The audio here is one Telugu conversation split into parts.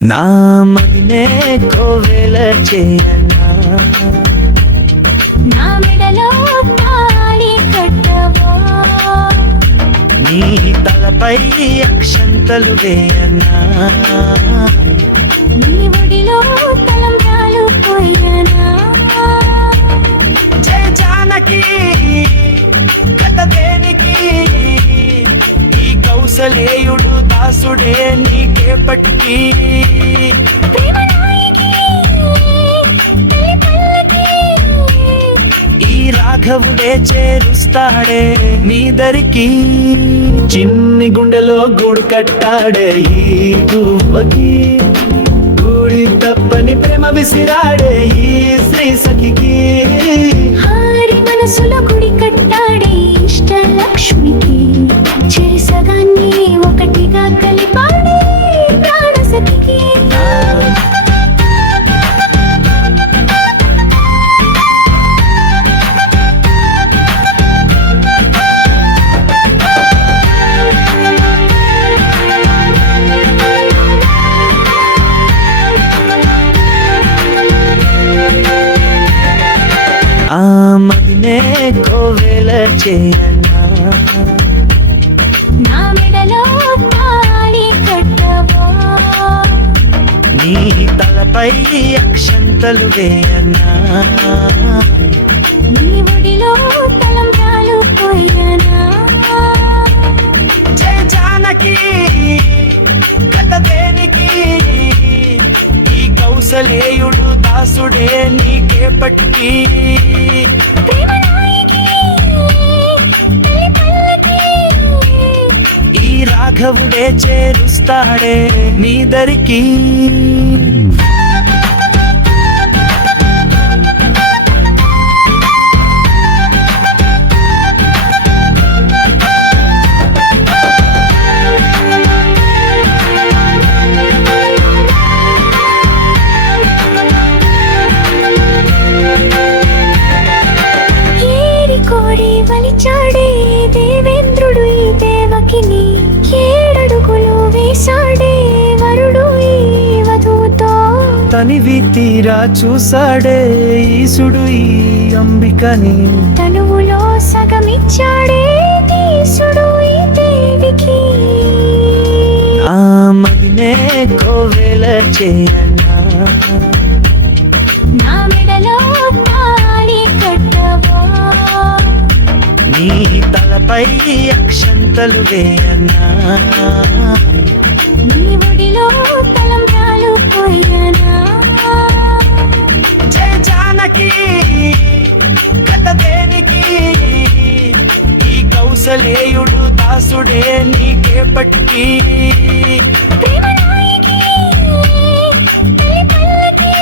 నా మదినే కోవెల చేయన్నా, నా మెడలో తాళి కట్టవా, నీ తలపై అక్షంతలు వేయన్నా, నీ ఒడిలో తలంబ్రాలు పోయనా. జయ జానకి కథ దేనికి, ఈ కౌసలేయుడు దాసుడే నీకేపటికి. ప్రేమ నాయకి, తల్లి పల్లకి, ఈ రాఘవుడే చేరుస్తాడే నీ దరికి, చిన్ని గుండెలో గూడు కట్టాడే ఈ గువ్వకి, గూడి తప్పని ప్రేమ విసిరాడే ఈ శ్రీ సఖికి. హారి మనసులో గుడి కట్టాడే ఇష్టలక్ష్మికి, చెరిసగాన్ని ఒకటిగా కలిపాడే ప్రాణసఖికి. ఆ మదినే కోవెల చేయన్నా, నా మెడలో తాళి కట్టవా, నీ తలపై అక్షంతలు వేయన్నా, నీ ఒడిలో తలంబ్రాలు పోయనా. జయ జానకి కథ దేనికి, ఈ కౌసలేయుడు దాసుడే నీకేపటికి. ప్రేమ నాయకి, తల్లి పల్లకి, ఈ రాఘవుడే చేరుస్తాడే నీ దరికి. ఏరి కోడి వలిచాడే దేవేంద్రుడు ఈ దేవకిని, ఏడడుగులు వేశాడే వరుడు ఈ వధువుతో. తనివి తీరా చూసాడే ఈసుడు ఈ అంబికని, తనువులో సగమిచ్చాడే తీసుడు ఈ దేవికి. ఆ మదినే కోవెల చేయన్నా, నా మెడలో తాళి కట్టవా, నీ తలపై అక్షంతలు వేయన్నా, నీ ఒడిలో తలంబ్రాలు పోయనా. జయ జానకి కథ దేనికి, ఈ కౌసలేయుడు దాసుడే నీకేపటికి. ప్రేమ నాయకి, తల్లి పల్లకి,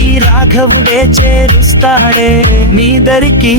ఈ రాఘవుడే చేరుస్తాడే నీ దరికి.